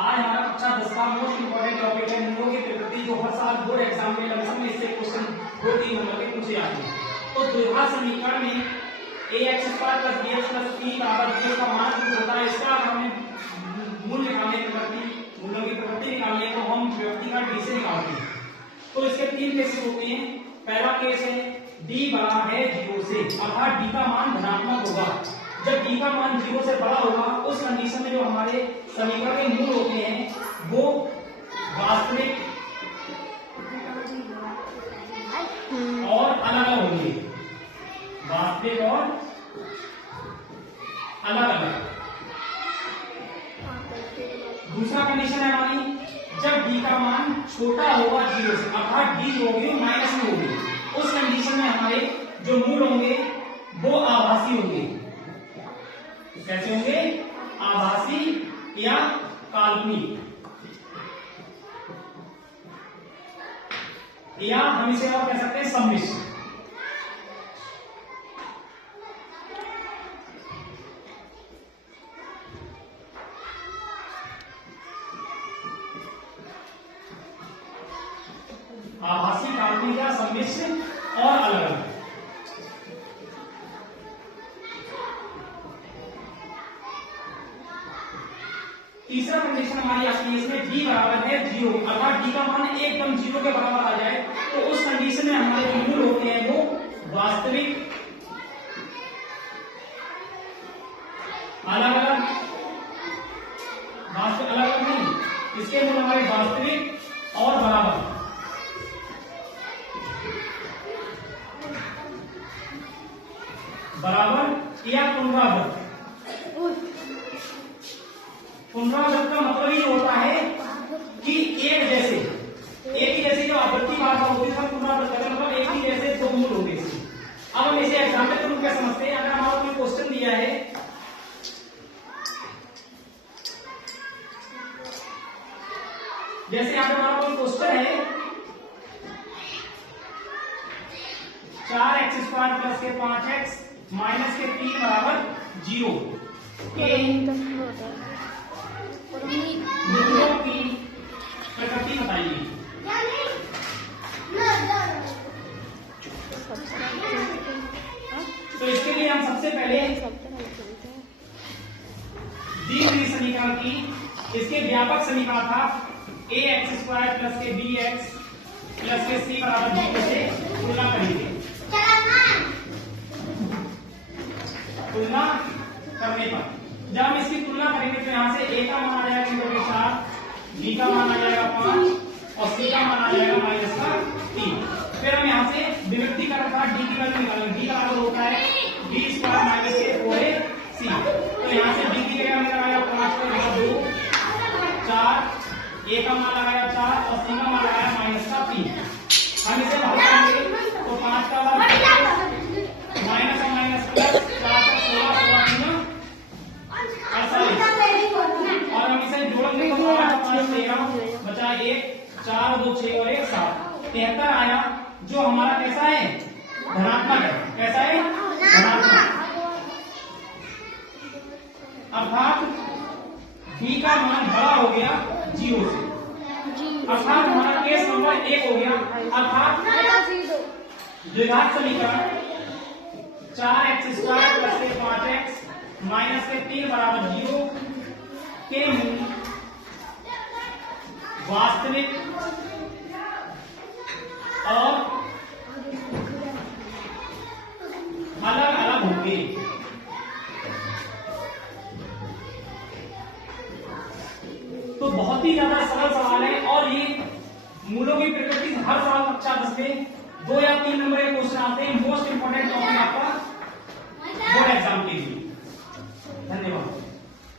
आज हमारा कक्षा 10 का मोस्ट इंपोर्टेंट टॉपिक है मूलों की प्रकृति, जो हर साल बोर्ड एग्जाम में लमसम इससे क्वेश्चन 2-3 नंबर के पूछे जाते हैं। तो द्विघात समीकरण में ax² + bx + c बराबर का मान होता है। इसका हमें मूल निकालने प्रकृति, मूलों की प्रकृति निकालनी है तो हम प्रकृति का d से निकालते हैं। तो इसके 3 केसेस होते हैं। पहला केस है d बड़ा है 0 से, अर्थात d का मान धनात्मक होगा। जब d का मान 0 से बड़ा होगा उस कंडीशन में जो हमारे समीकरण के मूल होते हैं वो वास्तविक और अलग अलग होंगे, वास्तविक और अलग अलग। दूसरा कंडीशन है हमारी, जब d का मान छोटा होगा 0 से, अर्थात d जो होगी माइनस में होगी, उस कंडीशन में हमारे जो मूल होंगे वो आभासी होंगे। कैसे होंगे? आभासी या काल्पनिक, या हम इसे और कह सकते हैं सम्मिश्र। आभासी, काल्पनिक या सम्मिश्र और अलग अलग। तीसरा कंडीशन हमारी आती है इसमें d बराबर है 0, अर्थात d का मान एकदम 0 के बराबर आ जाए तो उस कंडीशन में हमारे जो मूल होते हैं वो वास्तविक, अलग अलग, वास्तविक अलग अलग नहीं, इसके मूल हमारे वास्तविक और बराबर। बराबर या पुनरावृत्त। पुनरावृत्त का मतलब ये होता है कि एक जैसे, एक ही जैसे जो आवृत्ति मात्रा होती है पुनरावृत्त का मतलब एक ही जैसे दो मूल होते हैं। अब हम इसे एग्जाम्पल के रूप में समझते हैं। अगर हमारा कोई क्वेश्चन दिया है, जैसे यहाँ पे हमारा कोई क्वेश्चन है 4x² + के 5x - के 3 बराबर 0 मूलों की प्रकृति बताइए। तो इसके लिए हम सबसे पहले दी हुई समीकरण की, इसके व्यापक समीकरण था ax² + के bx + के c बराबर 0 से तुलना करेंगे। तुलना करने पर जब हम इसकी तुलना करेंगे तो यहाँ से a का मान आ जाएगा 4, b का मान आ जाएगा 5 और c का मान आ जाएगा -3। फिर हम यहाँ से विभक्ति का अर्थात d की वैल्यू निकालेंगे। d का बराबर होता है b² - के 4ac। तो यहाँ से d की जगह हमने लगाया 5 पर 2 4, a का मान लगाया 4 और c का मान लगाया -3। हम इसे भाग करेंगे तो 5 का वर्ग माइनस और माइनस प्लस 4 से 16 और हम इसे जोड़ेंगे तो 5 5 13 बचा 1 4 2 6 और 1 7 73 आया, जो हमारा कैसा है? धनात्मक है। कैसा है? धनात्मक। अर्थात b का मान बड़ा हो गया 0 से, अर्थात हमारा केस नंबर 1 हो गया। अर्थात द्विघात समीकरण 4x² + के 5x - के 3 बराबर 0 के मूल वास्तविक और अलग अलग होंगे। तो बहुत ही ज्यादा सरल सवाल है और ये मूलों की प्रकृति हर साल कक्षा 10 में 2 या 3 नंबर के क्वेश्चन आते हैं। मोस्ट इंपोर्टेंट टॉपिक आपका बोर्ड एग्जाम के लिए।